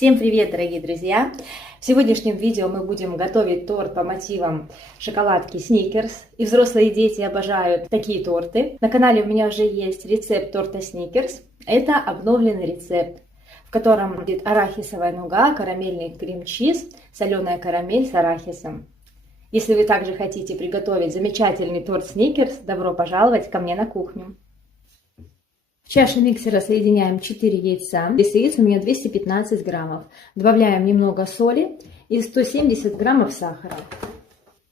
Всем привет, дорогие друзья! В сегодняшнем видео мы будем готовить торт по мотивам шоколадки Snickers. И взрослые дети обожают такие торты. На канале у меня уже есть рецепт торта Snickers. Это обновленный рецепт, в котором будет арахисовая нуга, карамельный крем-чиз, соленая карамель с арахисом. Если вы также хотите приготовить замечательный торт Snickers, добро пожаловать ко мне на кухню. В чаше миксера соединяем 4 яйца. Вес яиц у меня 215 граммов. Добавляем немного соли и 170 граммов сахара.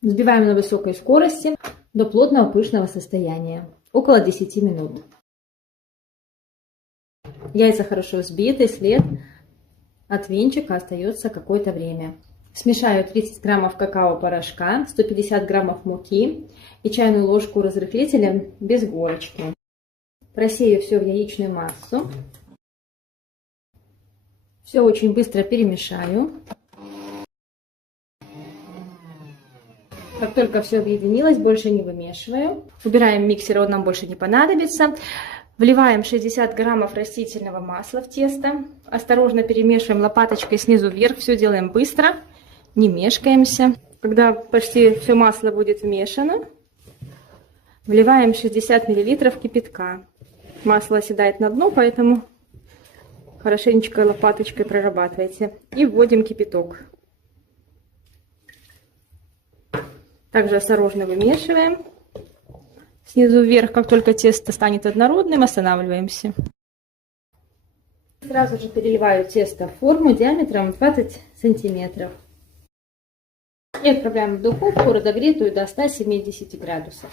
Взбиваем на высокой скорости до плотного пышного состояния. Около 10 минут. Яйца хорошо взбиты, след от венчика остается какое-то время. Смешаю 30 граммов какао-порошка, 150 граммов муки и чайную ложку разрыхлителя без горочки. Просею все в яичную массу. Все очень быстро перемешаю. Как только все объединилось, больше не вымешиваю. Убираем миксер, он нам больше не понадобится. Вливаем 60 граммов растительного масла в тесто. Осторожно перемешиваем лопаточкой снизу вверх. Все делаем быстро, не мешкаемся. Когда почти все масло будет вмешано, вливаем 60 мл кипятка. Масло оседает на дно, поэтому хорошенечко лопаточкой прорабатывайте. И вводим кипяток. Также осторожно вымешиваем. Снизу вверх, как только тесто станет однородным, останавливаемся. Сразу же переливаю тесто в форму диаметром 20 сантиметров. И отправляем в духовку, разогретую до 170 градусов.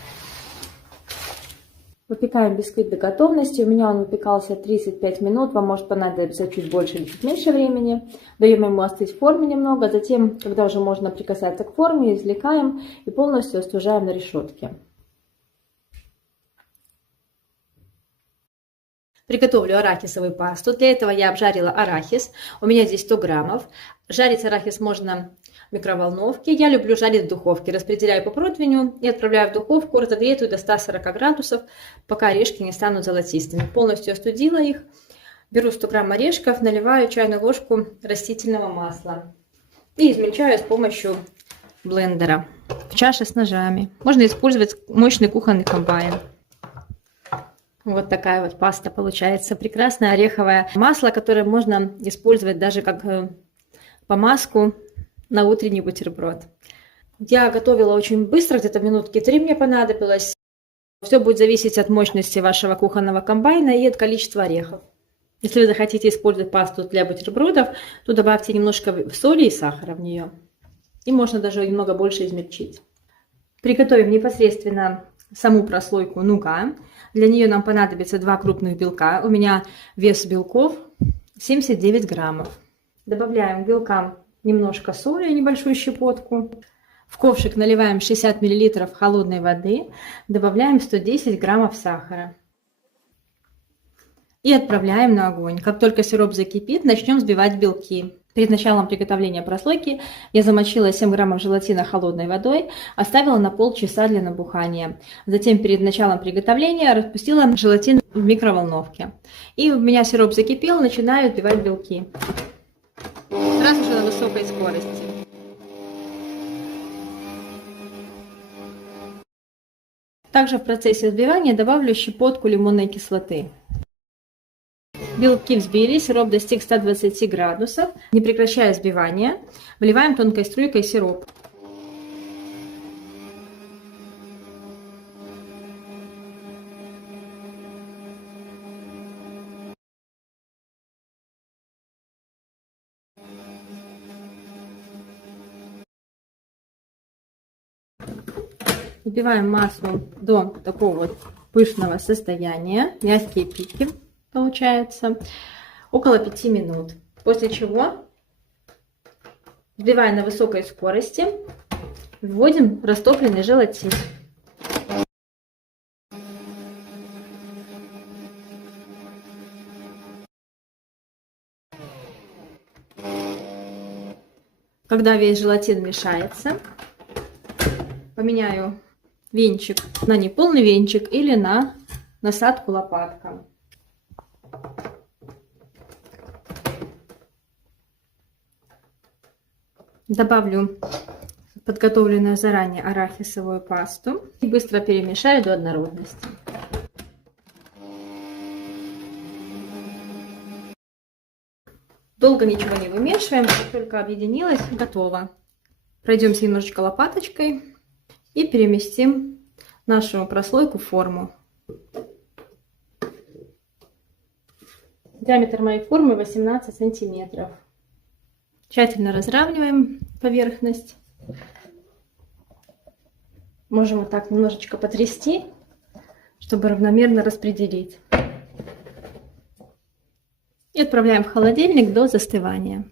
Выпекаем бисквит до готовности. У меня он выпекался 35 минут. Вам может понадобиться чуть больше или чуть меньше времени. Даем ему остыть в форме немного. Затем, когда уже можно прикасаться к форме, извлекаем и полностью остужаем на решетке. Приготовлю арахисовую пасту. Для этого я обжарила арахис. У меня здесь 100 граммов. Жарить арахис можно в микроволновке. Я люблю жарить в духовке. Распределяю по противню и отправляю в духовку, разогретую до 140 градусов, пока орешки не станут золотистыми. Полностью остудила их. Беру 100 грамм орешков, наливаю чайную ложку растительного масла и измельчаю с помощью блендера в чаше с ножами. Можно использовать мощный кухонный комбайн. Вот такая вот паста получается. Прекрасное ореховое масло, которое можно использовать даже как помазку на утренний бутерброд. Я готовила очень быстро, где-то минутки 3 мне понадобилось. Все будет зависеть от мощности вашего кухонного комбайна и от количества орехов. Если вы захотите использовать пасту для бутербродов, то добавьте немножко соли и сахара в нее. И можно даже немного больше измельчить. Приготовим непосредственно саму прослойку нуга. Для нее нам понадобится 2 крупных белка. У меня вес белков 79 граммов. Добавляем к белкам немножко соли, небольшую щепотку. В ковшик наливаем 60 мл холодной воды. Добавляем 110 граммов сахара. И отправляем на огонь. Как только сироп закипит, начнем взбивать белки. Перед началом приготовления прослойки я замочила 7 граммов желатина холодной водой, оставила на полчаса для набухания. Затем перед началом приготовления распустила желатин в микроволновке. И у меня сироп закипел, начинаю взбивать белки. Сразу же на высокой скорости. Также в процессе взбивания добавлю щепотку лимонной кислоты. Белки взбились, сироп достиг 120 градусов. Не прекращая взбивания, вливаем тонкой струйкой сироп. Взбиваем массу до такого вот пышного состояния, мягкие пики получается, около 5 минут. После чего, взбивая на высокой скорости, вводим растопленный желатин. Когда весь желатин мешается, поменяю венчик на неполный венчик или на насадку лопатка. Добавлю подготовленную заранее арахисовую пасту и быстро перемешаю до однородности. Долго ничего не вымешиваем, как только объединилось, готово. Пройдемся немножечко лопаточкой и переместим нашу прослойку в форму. Диаметр моей формы 18 сантиметров. Тщательно разравниваем поверхность. Можем вот так немножечко потрясти, чтобы равномерно распределить. И отправляем в холодильник до застывания.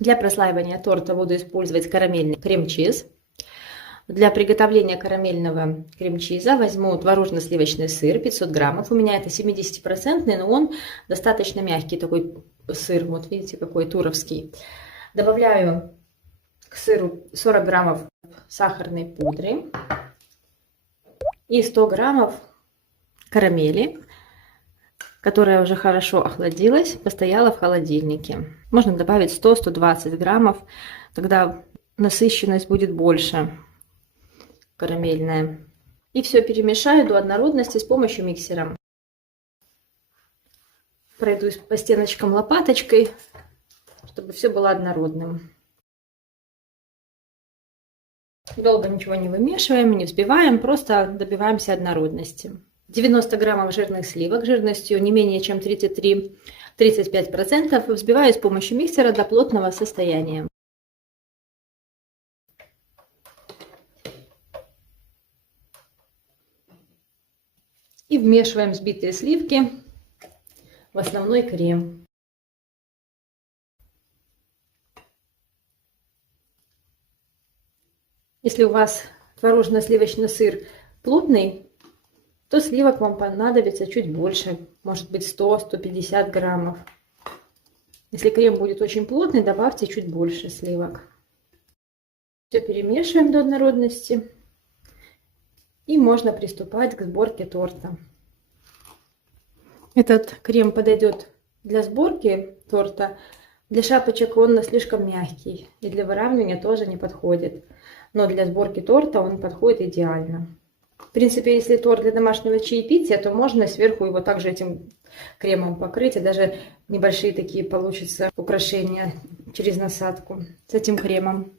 Для прослаивания торта буду использовать карамельный крем-чиз. Для приготовления карамельного крем-чиза возьму творожно-сливочный сыр 500 граммов. У меня это 70%, но он достаточно мягкий такой сыр. Вот видите, какой туровский. Добавляю к сыру 40 граммов сахарной пудры и 100 граммов карамели, которая уже хорошо охладилась, постояла в холодильнике. Можно добавить 100-120 граммов, тогда насыщенность будет больше карамельная. И все перемешаю до однородности с помощью миксера. Пройдусь по стеночкам лопаточкой, чтобы все было однородным. Долго ничего не вымешиваем, не взбиваем, просто добиваемся однородности. 90 граммов жирных сливок жирностью не менее чем 33-35% взбиваю с помощью миксера до плотного состояния. И вмешиваем взбитые сливки в основной крем. Если у вас творожно-сливочный сыр плотный, то сливок вам понадобится чуть больше, может быть 100-150 граммов. Если крем будет очень плотный, добавьте чуть больше сливок. Все перемешиваем до однородности. И можно приступать к сборке торта. Этот крем подойдет для сборки торта. Для шапочек он слишком мягкий и для выравнивания тоже не подходит. Но для сборки торта он подходит идеально. В принципе, если торт для домашнего чаепития, то можно сверху его также этим кремом покрыть. И даже небольшие такие получатся украшения через насадку с этим кремом.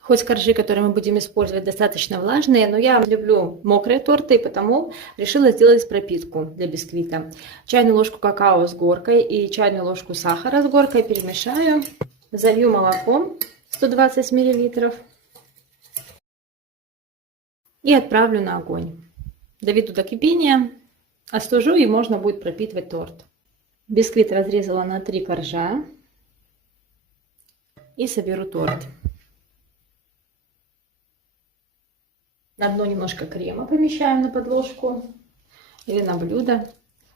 Хоть коржи, которые мы будем использовать, достаточно влажные, но я люблю мокрые торты, и потому решила сделать пропитку для бисквита. Чайную ложку какао с горкой и чайную ложку сахара с горкой перемешаю. Залью молоком 120 мл. И отправлю на огонь. Доведу до кипения, остужу, и можно будет пропитывать торт. Бисквит разрезала на 3 коржа. И соберу торт. На дно немножко крема помещаем на подложку или на блюдо,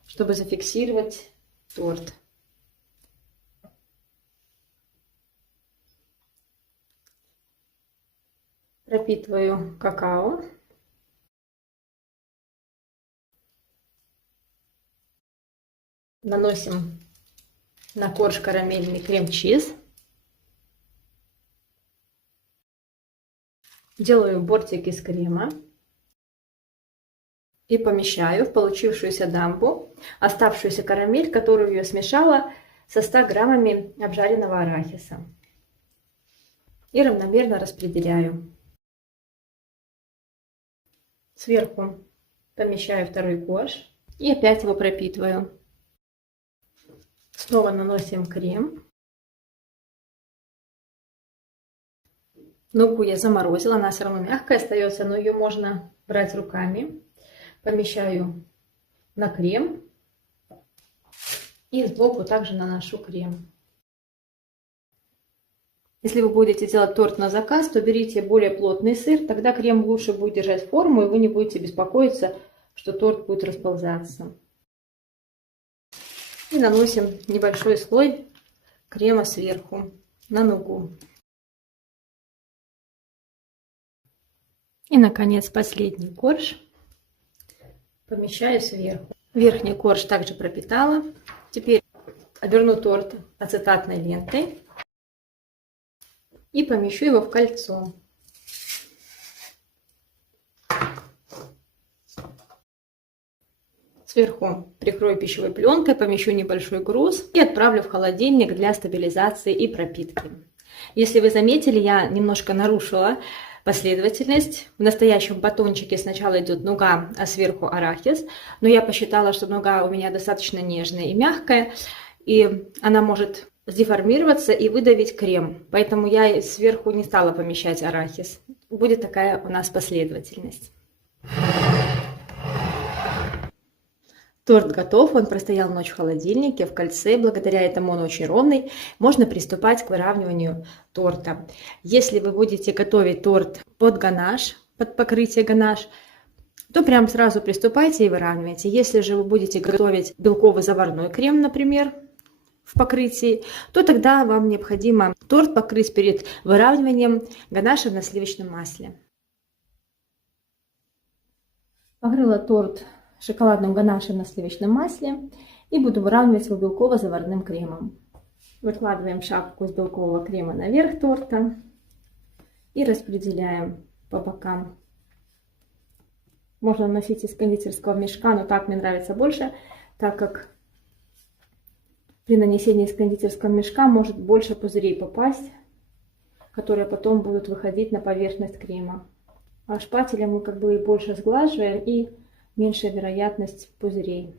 чтобы зафиксировать торт. Пропитываю какао. Наносим на корж карамельный крем-чиз. Делаю бортик из крема и помещаю в получившуюся дамбу оставшуюся карамель, которую я смешала со 100 граммами обжаренного арахиса. И равномерно распределяю. Сверху помещаю второй корж и опять его пропитываю. Снова наносим крем. Нугу я заморозила, она все равно мягкая остается, но ее можно брать руками. Помещаю на крем и сбоку также наношу крем. Если вы будете делать торт на заказ, то берите более плотный сыр, тогда крем лучше будет держать форму, и вы не будете беспокоиться, что торт будет расползаться. И наносим небольшой слой крема сверху на нугу. И, наконец, последний корж помещаю сверху. Верхний корж также пропитала. Теперь оберну торт ацетатной лентой и помещу его в кольцо. Сверху прикрою пищевой пленкой, помещу небольшой груз и отправлю в холодильник для стабилизации и пропитки. Если вы заметили, я немножко нарушила последовательность. В настоящем батончике сначала идет нуга, а сверху арахис. Но я посчитала, что нуга у меня достаточно нежная и мягкая, и она может сдеформироваться и выдавить крем. Поэтому я сверху не стала помещать арахис. Будет такая у нас последовательность. Торт готов, он простоял ночь в холодильнике, в кольце, благодаря этому он очень ровный. Можно приступать к выравниванию торта. Если вы будете готовить торт под ганаш, под покрытие ганаш, то прям сразу приступайте и выравнивайте. Если же вы будете готовить белковый заварной крем, например, в покрытии, то тогда вам необходимо торт покрыть перед выравниванием ганашем на сливочном масле. Покрыла торт шоколадным ганашем на сливочном масле и буду выравнивать его белково-заварным кремом. Выкладываем шапку из белкового крема наверх торта и распределяем по бокам. Можно наносить из кондитерского мешка, но так мне нравится больше, так как при нанесении из кондитерского мешка может больше пузырей попасть, которые потом будут выходить на поверхность крема. А шпателем мы как бы и больше сглаживаем, и меньшая вероятность пузырей.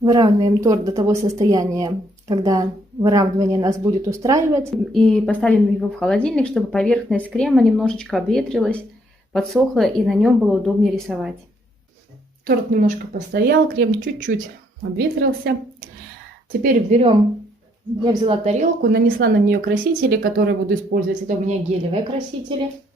Выравниваем торт до того состояния, когда выравнивание нас будет устраивать, и поставим его в холодильник, чтобы поверхность крема немножечко обветрилась, подсохла, и на нем было удобнее рисовать. Торт немножко постоял, крем чуть-чуть обветрился. Теперь я взяла тарелку, нанесла на нее красители, которые буду использовать. Это у меня гелевые красители.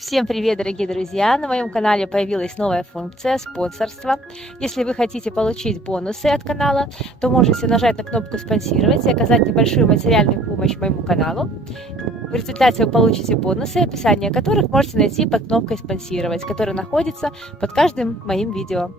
Всем привет, дорогие друзья! На моем канале появилась новая функция спонсорства. Если вы хотите получить бонусы от канала, то можете нажать на кнопку «Спонсировать» и оказать небольшую материальную помощь моему каналу. В результате вы получите бонусы, описание которых можете найти под кнопкой «Спонсировать», которая находится под каждым моим видео.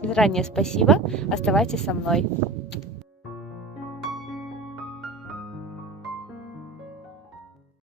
Заранее спасибо, оставайтесь со мной.